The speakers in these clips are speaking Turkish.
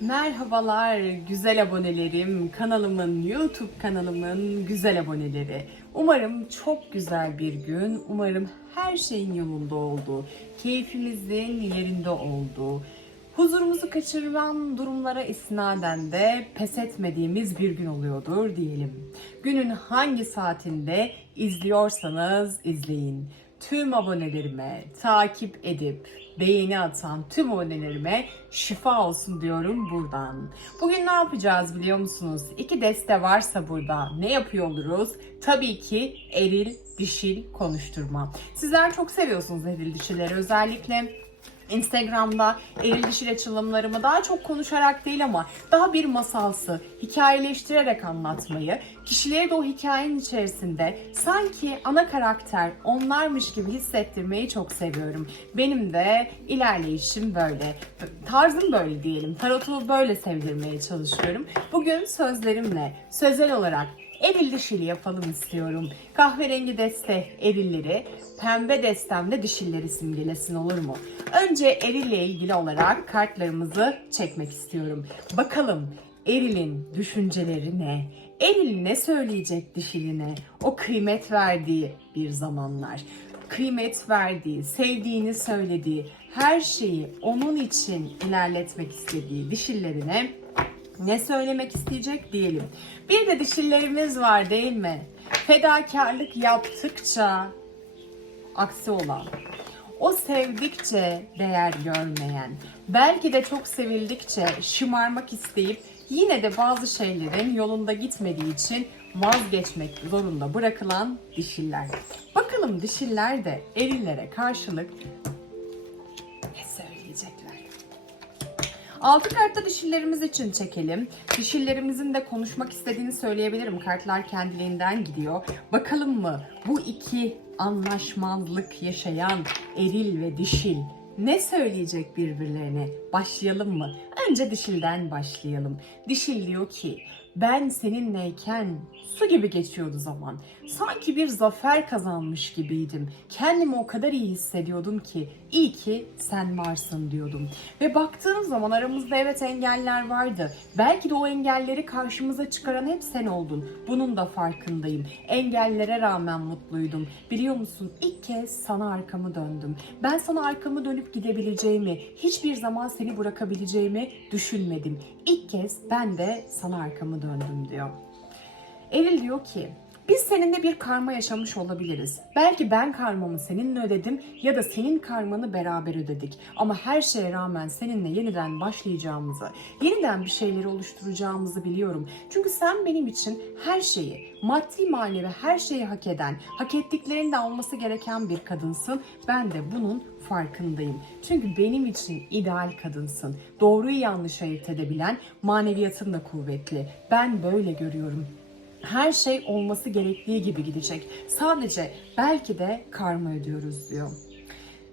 Merhabalar güzel abonelerim, kanalımın, YouTube kanalımın güzel aboneleri. Umarım çok güzel bir gün, umarım her şeyin yolunda olduğu, keyfimizin yerinde olduğu, huzurumuzu kaçırılan durumlara isnaden de pes etmediğimiz bir gün oluyordur diyelim. Günün hangi saatinde izliyorsanız izleyin tüm abonelerime takip edip beğeni atan tüm abonelerime şifa olsun diyorum buradan. Bugün ne yapacağız biliyor musunuz? İki deste varsa burada ne yapıyor oluruz? Tabii ki eril dişil konuşturma. Sizler çok seviyorsunuz eril dişileri özellikle Instagram'da eril dişil açılımlarımı daha çok konuşarak değil ama daha bir masalsı, hikayeleştirerek anlatmayı, kişileri de o hikayenin içerisinde sanki ana karakter onlarmış gibi hissettirmeyi çok seviyorum. Benim de ilerleyişim böyle. Tarzım böyle diyelim. Tarotu böyle sevdirmeye çalışıyorum. Bugün sözlerimle, sözel olarak eril dişili yapalım istiyorum. Kahverengi deste erilleri, pembe destemde dişilleri simgelesin olur mu? Önce erille ilgili olarak kartlarımızı çekmek istiyorum. Bakalım erilin düşünceleri ne? Eril ne söyleyecek dişiline? O kıymet verdiği bir zamanlar. Kıymet verdiği, sevdiğini söylediği, her şeyi onun için ilerletmek istediği dişillerine ne söylemek isteyecek diyelim. Bir de dişillerimiz var değil mi? Fedakarlık yaptıkça aksi olan, o sevdikçe değer görmeyen, belki de çok sevildikçe şımarmak isteyip yine de bazı şeylerin yolunda gitmediği için vazgeçmek zorunda bırakılan dişiller. Bakalım dişiller de erillere karşılık Altı kartta dişillerimiz için çekelim. Dişillerimizin de konuşmak istediğini söyleyebilirim. Kartlar kendiliğinden gidiyor. Bakalım mı bu iki anlaşmazlık yaşayan eril ve dişil ne söyleyecek birbirlerine? Başlayalım mı? Önce dişilden başlayalım. Dişil diyor ki ben seninleyken su gibi geçiyordu zaman. Sanki bir zafer kazanmış gibiydim. Kendimi o kadar iyi hissediyordum ki iyi ki sen varsın diyordum. Ve baktığım zaman aramızda evet engeller vardı. Belki de o engelleri karşımıza çıkaran hep sen oldun. Bunun da farkındayım. Engellere rağmen mutluydum. Biliyor musun ilk kez sana arkamı döndüm. Ben sana arkamı dönüp gidebileceğimi, hiçbir zaman seni bırakabileceğimi düşünmedim. İlk kez ben de sana arkamı döndüm diyor. Eril diyor ki biz seninle bir karma yaşamış olabiliriz. Belki ben karmamı seninle ödedim ya da senin karmanı beraber ödedik. Ama her şeye rağmen seninle yeniden başlayacağımızı, yeniden bir şeyleri oluşturacağımızı biliyorum. Çünkü sen benim için her şeyi, maddi manevi her şeyi hak eden, hak ettiklerini de alması gereken bir kadınsın. Ben de bunun farkındayım. Çünkü benim için ideal kadınsın. Doğruyu yanlış ayırt edebilen, maneviyatın da kuvvetli. Ben böyle görüyorum her şey olması gerektiği gibi gidecek. Sadece belki de karma ödüyoruz diyor.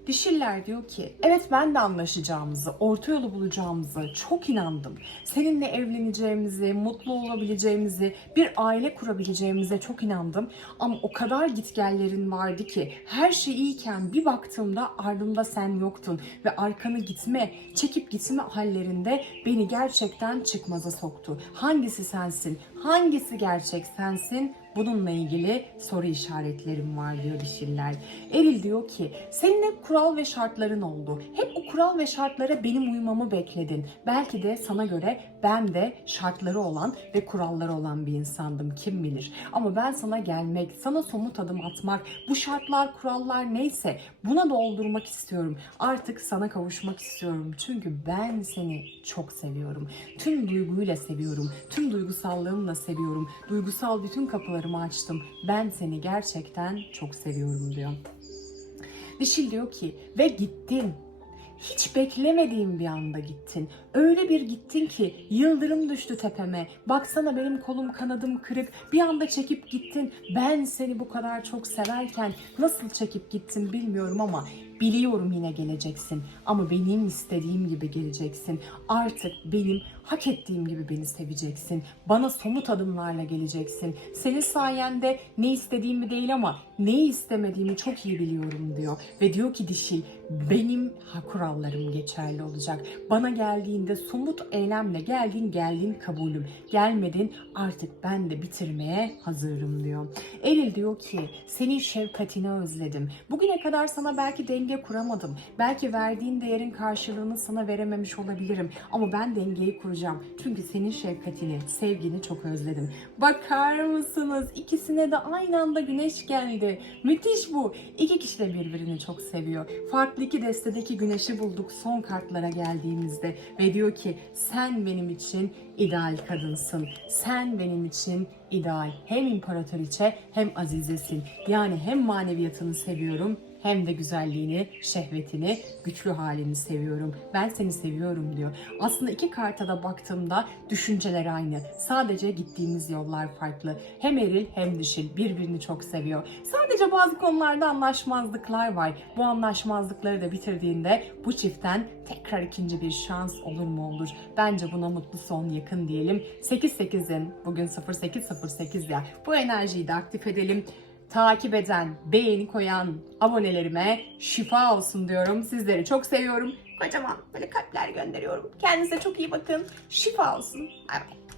Dişiller diyor ki, evet ben de anlaşacağımızı, orta yolu bulacağımızı çok inandım. Seninle evleneceğimizi, mutlu olabileceğimizi, bir aile kurabileceğimize çok inandım. Ama o kadar gitgellerin vardı ki her şey iyiyken bir baktığımda ardımda sen yoktun. Ve arkanı gitme, çekip gitme hallerinde beni gerçekten çıkmaza soktu. Hangisi sensin, hangisi gerçek sensin? Bununla ilgili soru işaretlerim var diyor dişiller. Eril diyor ki senin hep kural ve şartların oldu. Hep o kural ve şartlara benim uymamı bekledin. Belki de sana göre ben de şartları olan ve kuralları olan bir insandım kim bilir. Ama ben sana gelmek, sana somut adım atmak, bu şartlar, kurallar neyse buna doldurmak istiyorum. Artık sana kavuşmak istiyorum. Çünkü ben seni çok seviyorum. Tüm duyguyla seviyorum. Tüm duygusallığımla seviyorum. Duygusal bütün kapılarımı açtım. Ben seni gerçekten çok seviyorum diyor. Dişil diyor ki ve gittin. Hiç beklemediğim bir anda gittin. Öyle bir gittin ki yıldırım düştü tepeme. Baksana benim kolum kanadım kırık. Bir anda çekip gittin. Ben seni bu kadar çok severken nasıl çekip gittin bilmiyorum ama Biliyorum yine geleceksin ama benim istediğim gibi geleceksin. Artık benim hak ettiğim gibi beni seveceksin. Bana somut adımlarla geleceksin. Senin sayende ne istediğimi değil ama neyi istemediğimi çok iyi biliyorum diyor. Ve diyor ki dişil benim kurallarım geçerli olacak. Bana geldiğinde somut eylemle geldin geldin kabulüm. Gelmedin artık ben de bitirmeye hazırım diyor. Eril diyor ki senin şefkatini özledim. Bugüne kadar sana belki denge kuramadım. Belki verdiğin değerin karşılığını sana verememiş olabilirim. Ama ben dengeyi kuracağım. Çünkü senin şefkatini, sevgini çok özledim. Bakar mısınız? İkisine de aynı anda güneş geldi. Müthiş bu. İki kişi de birbirini çok seviyor. Farklı iki destedeki güneşi bulduk son kartlara geldiğimizde. Ve diyor ki sen benim için ideal kadınsın. Sen benim için ideal. Hem imparatoriçe hem azizesin. Yani hem maneviyatını seviyorum hem de güzelliğini, şehvetini, güçlü halini seviyorum. Ben seni seviyorum diyor. Aslında iki karta da baktığımda düşünceler aynı. Sadece gittiğimiz yollar farklı. Hem eril hem dişil birbirini çok seviyor. Sadece bazı konularda anlaşmazlıklar var. Bu anlaşmazlıkları da bitirdiğinde bu çiftten tekrar ikinci bir şans olur mu olur. Bence buna mutlu son yakın diyelim. 8-8'in bugün 0808 ya bu enerjiyi de aktif edelim takip eden, beğeni koyan abonelerime şifa olsun diyorum. Sizleri çok seviyorum. Kocaman böyle kalpler gönderiyorum. Kendinize çok iyi bakın. Şifa olsun. Bay bay.